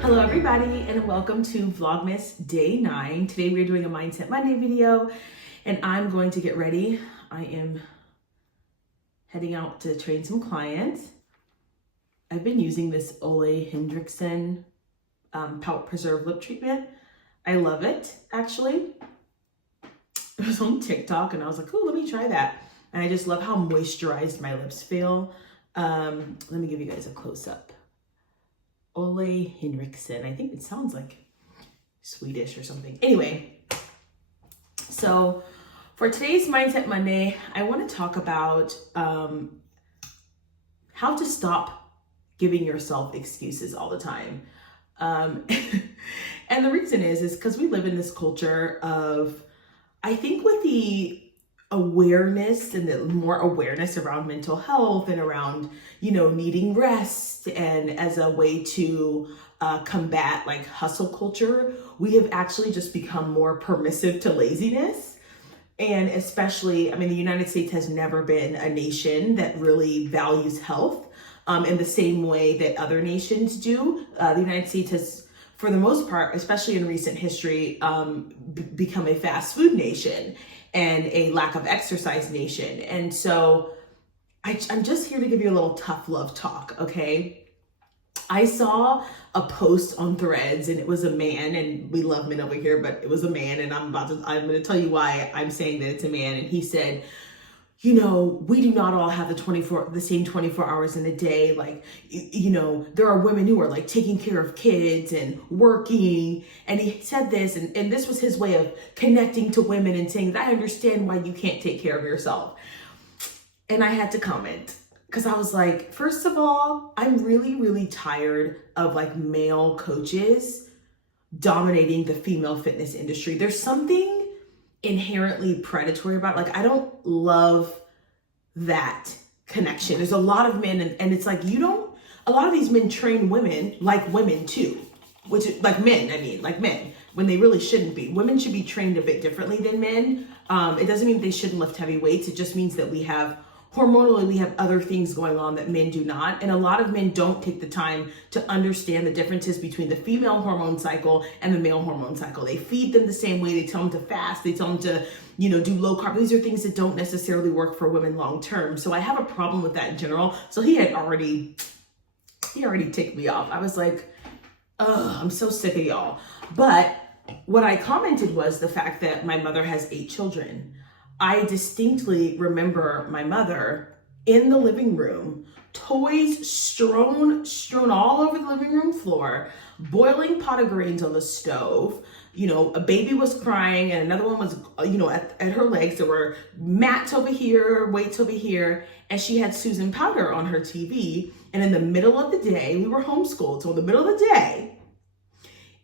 Hello everybody and welcome to Vlogmas Day 9. Today we're doing a Mindset Monday video and I'm going to get ready. I am heading out to train some clients. I've been using this Ole Hendrickson Pout Preserve Lip Treatment. I love it, actually. It was on TikTok and I was like, oh, let me try that. And I just love how moisturized my lips feel. Let me give you guys a close-up. Ole Henriksen. I think it sounds like Swedish or something. Anyway, so for today's Mindset Monday, I want to talk about how to stop giving yourself excuses all the time. And the reason is because we live in this culture of, I think with the awareness and the more awareness around mental health and around, needing rest and as a way to combat like hustle culture, we have actually just become more permissive to laziness. And especially, the United States has never been a nation that really values health in the same way that other nations do. The United States has, for the most part, especially in recent history, become a fast food nation and a lack of exercise nation. And so I'm just here to give you a little tough love talk, okay? I saw a post on Threads and it was a man, and we love men over here, but it was a man, and I'm going to tell you why I'm saying that it's a man. And he said, we do not all have the same 24 hours in a day. Like, there are women who are like taking care of kids and working. And he said this, and this was his way of connecting to women and saying that I understand why you can't take care of yourself. And I had to comment because I was like, first of all, I'm really, really tired of like male coaches dominating the female fitness industry. There's something inherently predatory about it. Like, I don't love that connection. There's a lot of men and it's like, a lot of these men train women like women too, which is like men, like men, when they really shouldn't be. Women should be trained a bit differently than men. It doesn't mean they shouldn't lift heavy weights. It just means that hormonally, we have other things going on that men do not. And a lot of men don't take the time to understand the differences between the female hormone cycle and the male hormone cycle. They feed them the same way. They tell them to fast. They tell them to, do low carb. These are things that don't necessarily work for women long term. So I have a problem with that in general. So he already ticked me off. I was like, oh, I'm so sick of y'all. But what I commented was the fact that my mother has 8 children. I distinctly remember my mother in the living room, toys strewn all over the living room floor, boiling pot of grains on the stove. A baby was crying and another one was, at her legs. There were mats over here, weights over here, and she had Susan Powder on her TV. And in the middle of the day, we were homeschooled. So in the middle of the day,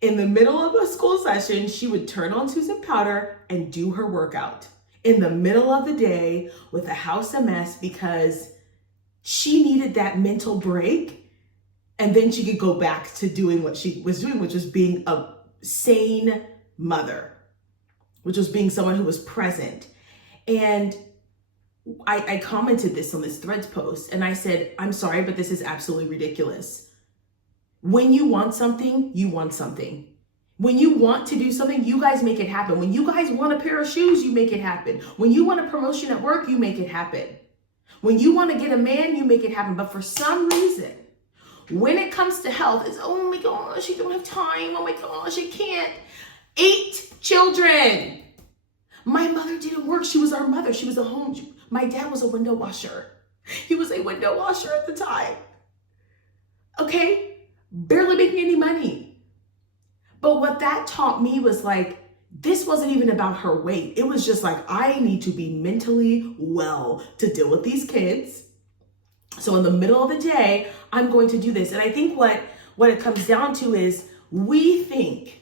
in the middle of a school session, she would turn on Susan Powder and do her workout. In the middle of the day with the house a mess because she needed that mental break, and then she could go back to doing what she was doing, which was being a sane mother, which was being someone who was present. And I commented this on this Threads post and I said, I'm sorry, but this is absolutely ridiculous. When you want something, you want something. When you want to do something, you guys make it happen. When you guys want a pair of shoes, you make it happen. When you want a promotion at work, you make it happen. When you want to get a man, you make it happen. But for some reason, when it comes to health, it's, oh my gosh, you don't have time. Oh my gosh, I can't. 8 children. My mother didn't work. She was our mother. She was a home. My dad was a window washer. He was a window washer at the time. Okay? Barely making any money. But what that taught me was like, this wasn't even about her weight. It was just like, I need to be mentally well to deal with these kids. So in the middle of the day, I'm going to do this. And I think what it comes down to is we think,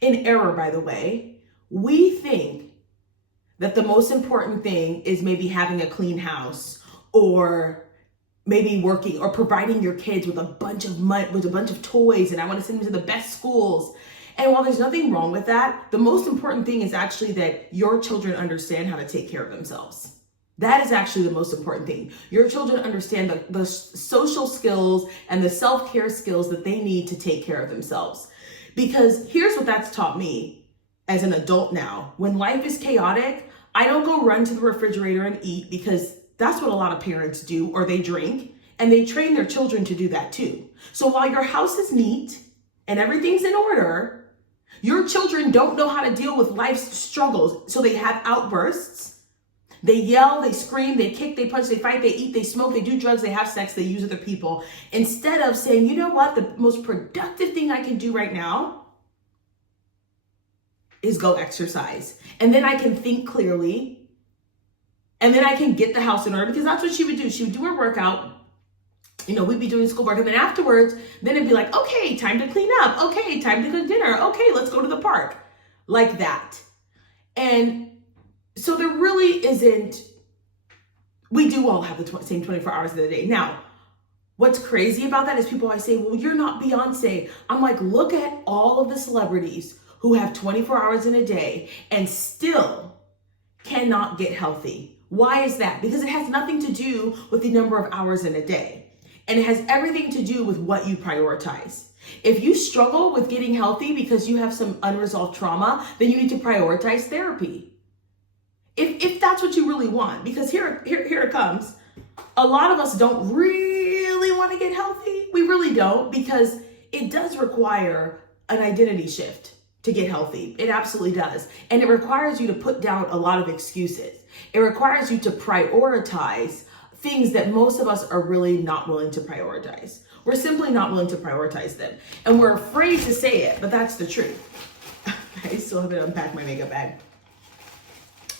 in error, by the way, we think that the most important thing is maybe having a clean house or maybe working or providing your kids with a bunch of money, with a bunch of toys, and I want to send them to the best schools. And while there's nothing wrong with that, the most important thing is actually that your children understand how to take care of themselves. That is actually the most important thing. Your children understand the social skills and the self-care skills that they need to take care of themselves. Because here's what that's taught me as an adult now. When life is chaotic, I don't go run to the refrigerator and eat, because that's what a lot of parents do, or they drink, and they train their children to do that too. So while your house is neat and everything's in order, your children don't know how to deal with life's struggles. So they have outbursts. They yell, they scream, they kick, they punch, they fight, they eat, they smoke, they do drugs, they have sex, they use other people. Instead of saying, you know what, the most productive thing I can do right now is go exercise. And then I can think clearly. And then I can get the house in order, because that's what she would do. She would do her workout. You know, we'd be doing schoolwork, and then afterwards, then it'd be like, okay, time to clean up. Okay, time to cook dinner. Okay, let's go to the park. Like that. And so there really isn't, we do all have the same 24 hours of the day. Now, what's crazy about that is people always say, well, you're not Beyonce. I'm like, look at all of the celebrities who have 24 hours in a day and still cannot get healthy. Why is that? Because it has nothing to do with the number of hours in a day. And it has everything to do with what you prioritize. If you struggle with getting healthy because you have some unresolved trauma, then you need to prioritize therapy. If that's what you really want, because here it comes. A lot of us don't really want to get healthy. We really don't, because it does require an identity shift to get healthy. It absolutely does. And it requires you to put down a lot of excuses. It requires you to prioritize things that most of us are really not willing to prioritize. We're simply not willing to prioritize them. And we're afraid to say it, but that's the truth. I still haven't unpacked my makeup bag.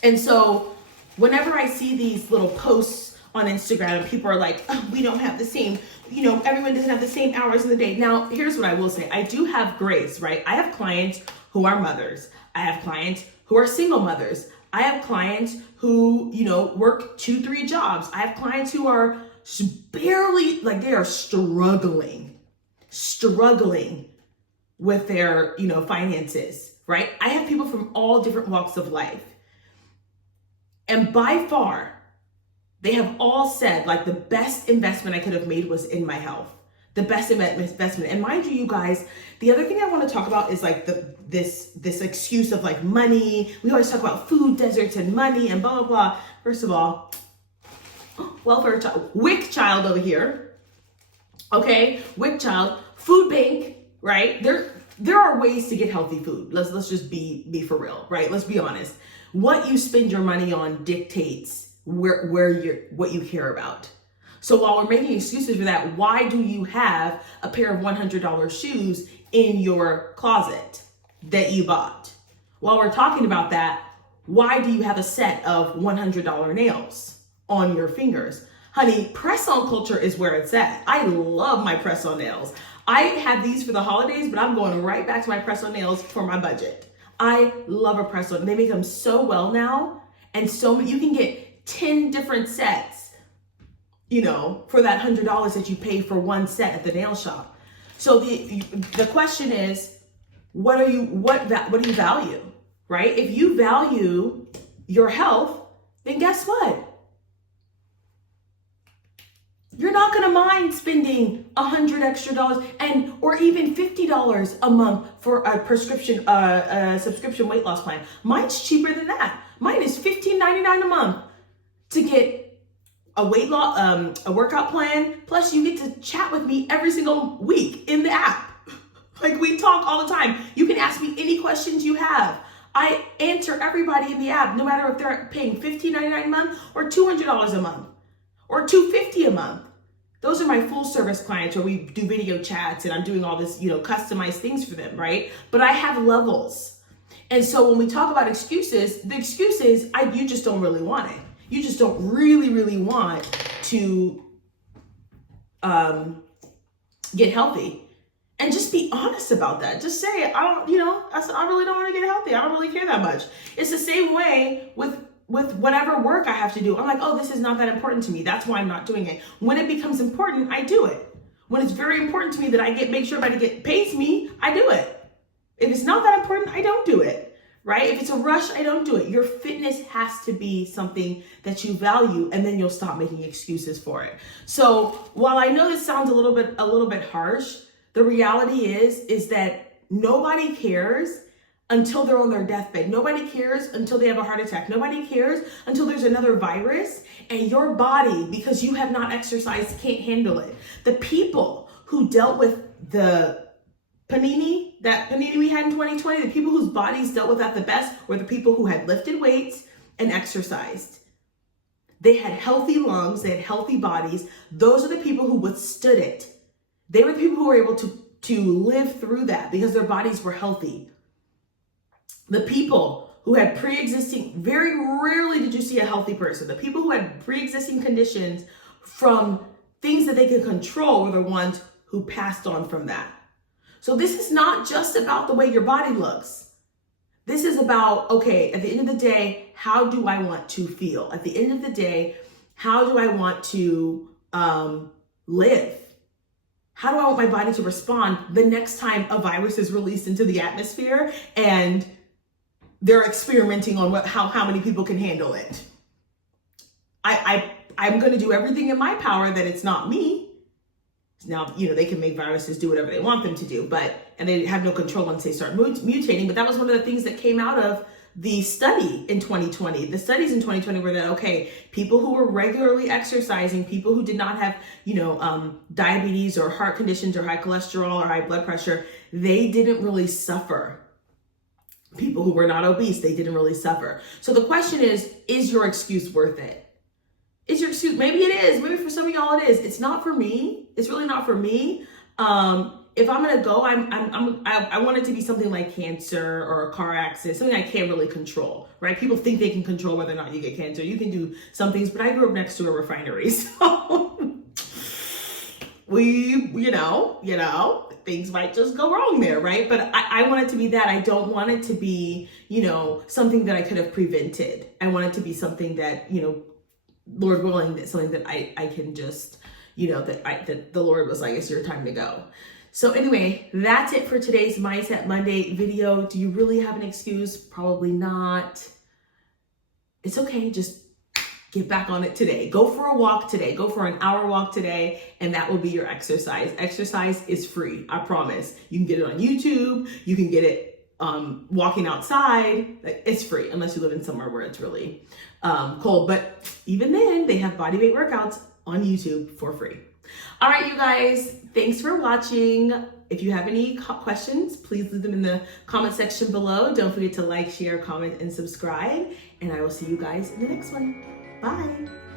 And so whenever I see these little posts on Instagram and people are like, oh, we don't have the same, you know, everyone doesn't have the same hours in the day. Now, here's what I will say. I do have grace, right? I have clients who are mothers. I have clients who are single mothers. I have clients who, you know, work 2-3 jobs. I have clients who are barely, like, they are struggling with their, you know, finances, right? I have people from all different walks of life. And by far, they have all said, like, the best investment I could have made was in my health. The best investment. And mind you, you guys, the other thing I want to talk about is like this excuse of like money. We always talk about food deserts and money and blah, blah, blah. First of all, welfare child, WIC child over here. Okay, WIC child, food bank, right? There are ways to get healthy food. Let's just be for real, right? Let's be honest. What you spend your money on dictates what you care about. So while we're making excuses for that, why do you have a pair of $100 shoes in your closet that you bought? While we're talking about that, why do you have a set of $100 nails on your fingers? Honey, press-on culture is where it's at. I love my press-on nails. I had these for the holidays, but I'm going right back to my press-on nails for my budget. I love a press-on. They make them so well now, and so you can get 10 different sets, you know, for that $100 that you pay for one set at the nail shop. So the question is, what do you value, right? If you value your health, then guess what? You're not going to mind spending $100 extra or even $50 a month for a prescription, a subscription weight loss plan. Mine's cheaper than that. Mine is $15.99 a month to get a a workout plan. Plus you get to chat with me every single week in the app. Like, we talk all the time. You can ask me any questions you have. I answer everybody in the app, no matter if they're paying $15.99 a month or $200 a month or $250 a month. Those are my full service clients where we do video chats and I'm doing all this, you know, customized things for them, right? But I have levels. And so when we talk about excuses, the excuse is you just don't really want it. You just don't really want to get healthy. And just be honest about that. Just say, I really don't want to get healthy. I don't really care that much. It's the same way with whatever work I have to do. I'm like, oh, this is not that important to me. That's why I'm not doing it. When it becomes important, I do it. When it's very important to me that make sure everybody pays me, I do it. If it's not that important, I don't do it, right? If it's a rush, I don't do it. Your fitness has to be something that you value, and then you'll stop making excuses for it. So while I know this sounds a little bit harsh, the reality is that nobody cares until they're on their deathbed. Nobody cares until they have a heart attack. Nobody cares until there's another virus, and your body, because you have not exercised, can't handle it. The people who dealt with the panini we had in 2020, the people whose bodies dealt with that the best were the people who had lifted weights and exercised. They had healthy lungs, they had healthy bodies. Those are the people who withstood it. They were the people who were able to live through that because their bodies were healthy. The people who had pre-existing, very rarely did you see a healthy person. The people who had pre-existing conditions from things that they could control were the ones who passed on from that. So this is not just about the way your body looks. This is about, okay, at the end of the day, how do I want to feel? At the end of the day, how do I want to live? How do I want my body to respond the next time a virus is released into the atmosphere and they're experimenting on how many people can handle it? I'm going to do everything in my power that it's not me. Now, they can make viruses do whatever they want them to do, and they have no control once they start mutating. But that was one of the things that came out of the study in 2020. The studies in 2020 were that, okay, people who were regularly exercising, people who did not have, diabetes or heart conditions or high cholesterol or high blood pressure, they didn't really suffer. People who were not obese, they didn't really suffer. So the question is your excuse worth it? Is your excuse, maybe it is, maybe for some of y'all it is. It's not for me. It's really not for me. If I'm gonna go, I want it to be something like cancer or a car accident, something I can't really control, right? People think they can control whether or not you get cancer. You can do some things, but I grew up next to a refinery, so things might just go wrong there, right? But I want it to be that. I don't want it to be, something that I could have prevented. I want it to be something that, Lord willing, that's something that I can just, that the Lord was like, it's your time to go. So anyway, that's it for today's Mindset Monday video. Do you really have an excuse? Probably not. It's okay. Just get back on it today. Go for a walk today. Go for an hour walk today, and that will be your exercise. Exercise is free. I promise. You can get it on YouTube. You can get it walking outside. It's free unless you live in somewhere where it's really cold. But even then, they have body weight workouts on YouTube for free. All right, you guys, thanks for watching. If you have any questions, please leave them in the comment section below. Don't forget to like, share, comment, and subscribe. And I will see you guys in the next one. Bye.